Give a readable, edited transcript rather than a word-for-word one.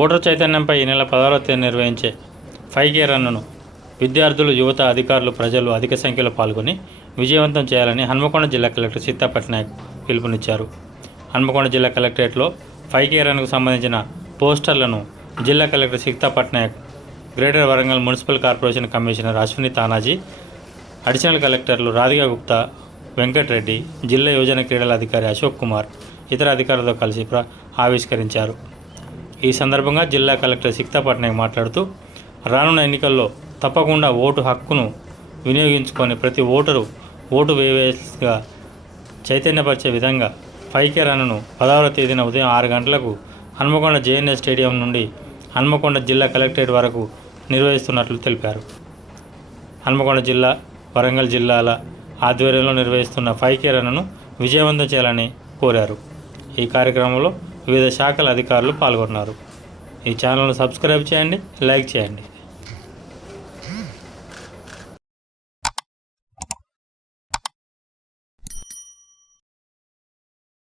Voter చైతన్యంపై ఈ నెల 16వ తేదీన నిర్వహించే 5K రన్ను విద్యార్థులు, యువత, అధికారులు, ప్రజలు అధిక సంఖ్యలో పాల్గొని విజయవంతం చేయాలని హన్మకొండ జిల్లా కలెక్టర్ సీతా పట్నాయక్ పిలుపునిచ్చారు. హన్మకొండ జిల్లా కలెక్టరేట్లో 5K రన్కు సంబంధించిన పోస్టర్లను జిల్లా collector Sita Patnaik, greater Warangal municipal corporation commissioner Ashwini Tanaji, additional కలెక్టర్లు రాధికా గుప్తా, వెంకటరెడ్డి, జిల్లా యువజన క్రీడల అధికారి అశోక్ కుమార్ ఇతర అధికారులతో కలిసి ఆవిష్కరించారు. ఈ సందర్భంగా జిల్లా కలెక్టర్ సీతా పట్నాయక్ మాట్లాడుతూ, రానున్న ఎన్నికల్లో తప్పకుండా ఓటు హక్కును వినియోగించుకొని ప్రతి ఓటరు ఓటు వేవేగా చైతన్యపరిచే విధంగా 5K రన్ను 16వ తేదీన ఉదయం 6 గంటలకు హన్మకొండ JNS స్టేడియం నుండి హన్మకొండ జిల్లా కలెక్టరేట్ వరకు నిర్వహిస్తున్నట్లు తెలిపారు. హన్మకొండ జిల్లా, వరంగల్ జిల్లాల ఆధ్వర్యంలో నిర్వహిస్తున్న 5K రన్ను విజయవంతం చేయాలని కోరారు. ఈ కార్యక్రమంలో వివిధ శాఖల అధికారులు పాల్గొన్నారు. ఈ ఛానల్ను సబ్స్క్రైబ్ చేయండి, లైక్ చేయండి.